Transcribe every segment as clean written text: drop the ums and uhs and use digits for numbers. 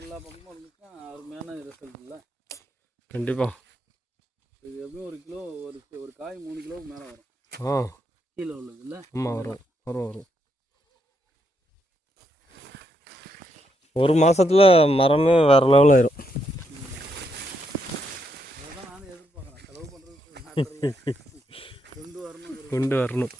எல்லா பக்கமும் இருந்துச்சுன்னா அருமையான ரிசல்ட் இல்லை? கண்டிப்பாக. இது எப்படியும் 1 கிலோ ஒரு காய் 3 கிலோவுக்கு மேலே வரும். கீழே உள்ளது இல்லை? ஆமாம், வரும். 1 மாதத்தில் மரமே வேறு லெவலில் ஆயிரும். அதான் நானும் எதிர்பார்க்குறேன். செலவு பண்ணுறதுக்கு கொண்டு வரணும்.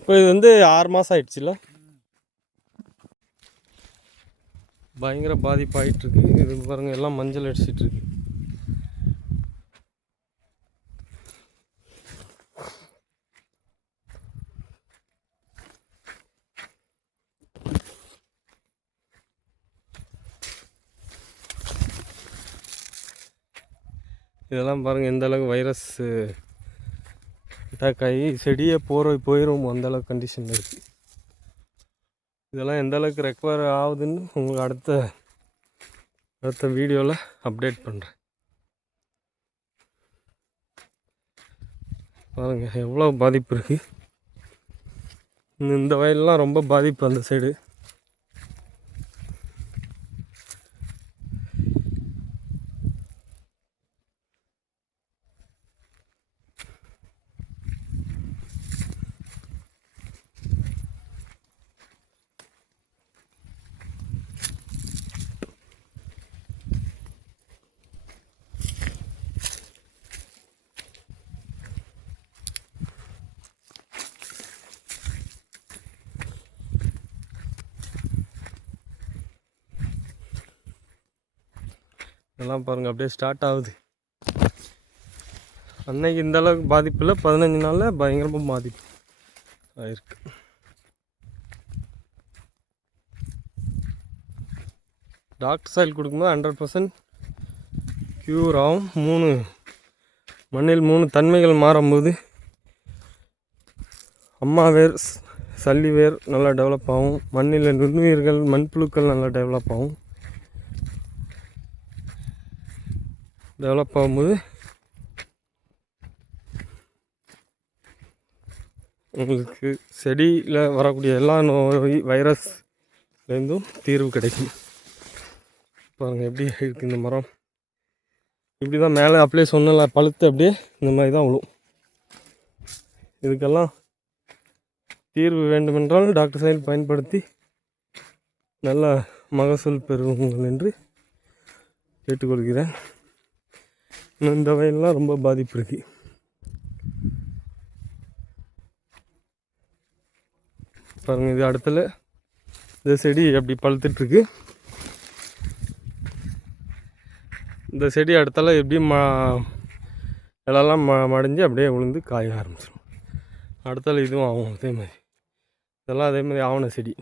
இப்போ இது 6 மாதம் ஆயிடுச்சுல்ல? பயங்கர பாதிப்பாயிட்டுருக்கு. இது பாருங்கள், எல்லாம் மஞ்சள் அடிச்சிட்ருக்கு. இதெல்லாம் பாருங்கள் எந்த அளவுக்கு வைரஸ் அட்டாக் ஆகி செடியே போயிடும் அந்தளவுக்கு கண்டிஷனில் இருக்குது. இதெல்லாம் எந்த அளவுக்கு ரெக்கவர் ஆகுதுன்னு உங்களுக்கு அடுத்த வீடியோவில் அப்டேட் பண்ணுறேன். பாருங்கள் எவ்வளோ பாதிப்பு இருக்குது. இந்த வயல்லாம் ரொம்ப பாதிப்பு அந்த சைடு. இதெல்லாம் பாருங்கள் அப்படியே ஸ்டார்ட் ஆகுது. அன்னைக்கு இந்த அளவுக்கு பாதிப்பு இல்லை, 15 நாளில் பயங்கரமாக பாதிப்பு ஆயிருக்கு. டாக்டர் சாயில் கொடுக்கும்போது 100% க்யூர் ஆகும். மண்ணில் 3 தன்மைகள் மாறும்போது அம்மா வேர், சல்லி வேர் நல்லா டெவலப் ஆகும். மண்ணில் நுண்ணுயிர்கள், மண்புழுக்கள் நல்லா டெவலப் ஆகும்போது உங்களுக்கு செடியில் வரக்கூடிய எல்லா நோய் வைரஸ்லேருந்தும் தீர்வு கிடைக்கும். பாருங்கள் எப்படி இருக்குது இந்த மரம். இப்படி தான் மேலே அப்படியே சொன்னல பழுத்து அப்படியே இந்த மாதிரி தான் விழும். இதுக்கெல்லாம் தீர்வு வேண்டுமென்றால் டாக்டர் சாயில் பயன்படுத்தி நல்ல மகசூல் பெறுவீங்கள் என்று கேட்டுக்கொள்கிறேன். இந்த வயல்லாம் ரொம்ப பாதிப்பு இருக்குது. பாருங்கள் இது அடுத்தல இந்த செடி அப்படி பழுத்துட்ருக்கு. இந்த செடி அடுத்தால எப்படி இலெல்லாம் மடிஞ்சு அப்படியே விழுந்து காய ஆரம்பிச்சிடும். அடுத்தால இதுவும் ஆகும் அதே மாதிரி. இதெல்லாம் அதே மாதிரி ஆவண செடி.